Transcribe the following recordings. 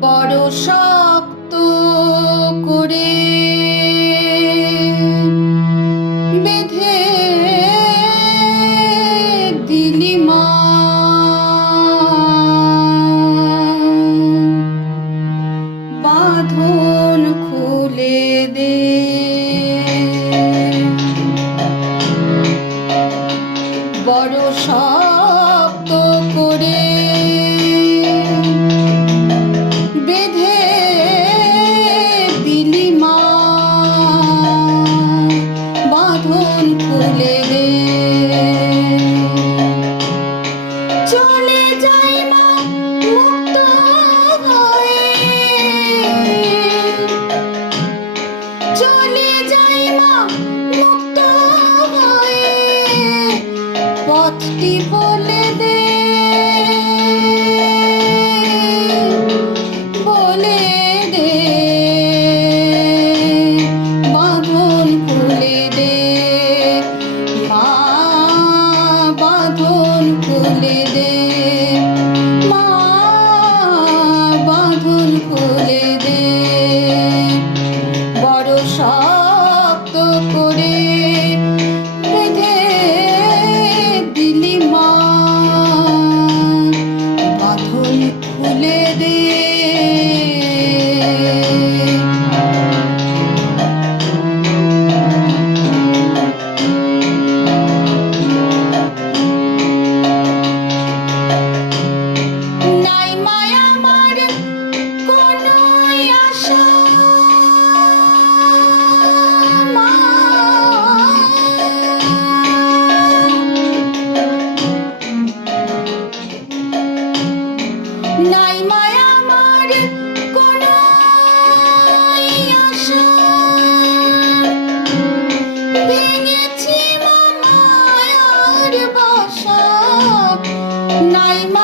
বড় শক্ত করে বেঁধে দিলি মা। বাঁধন খুলে দে। চলে যায় মা মুক্ত হয়ে পথটি Naima.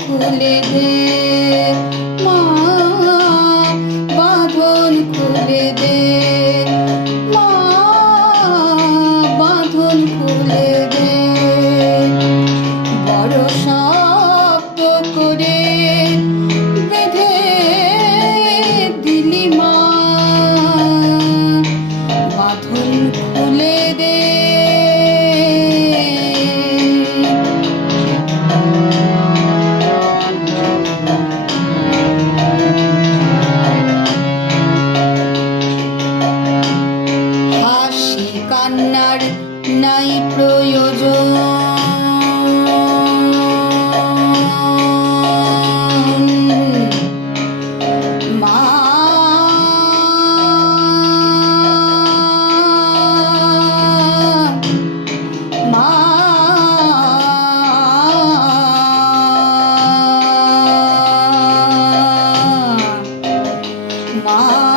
ভুলে দে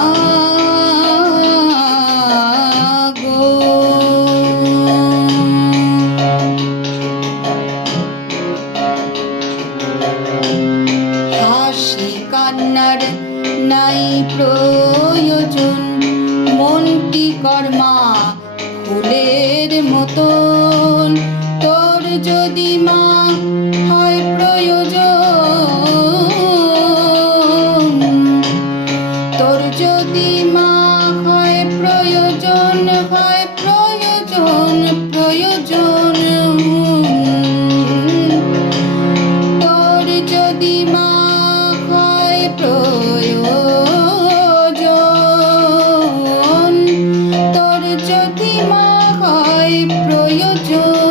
Oh. তোমায় প্রয়োজন।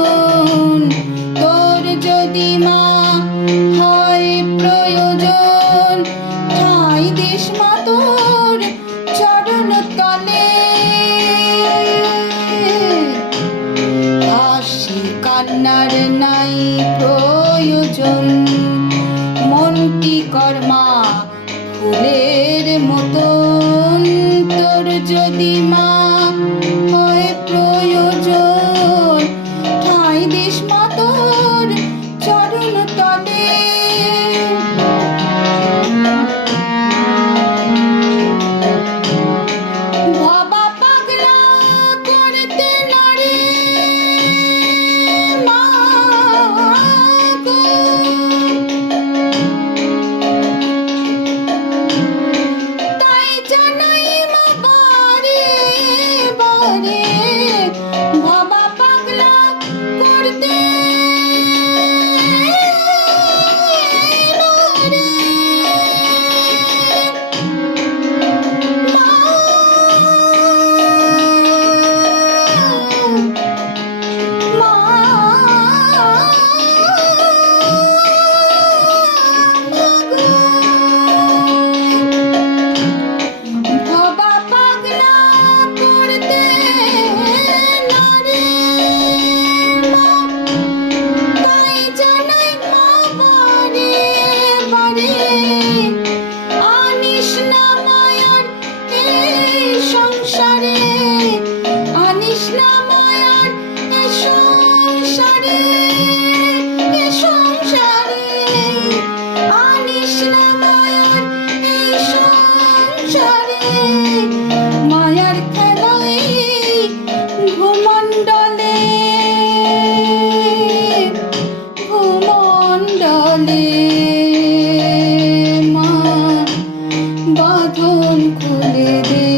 বাঁধন খুলে দে।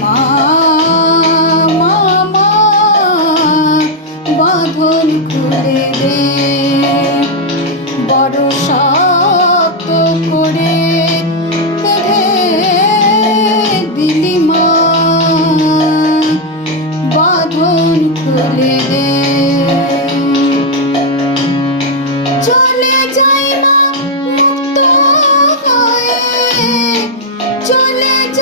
মা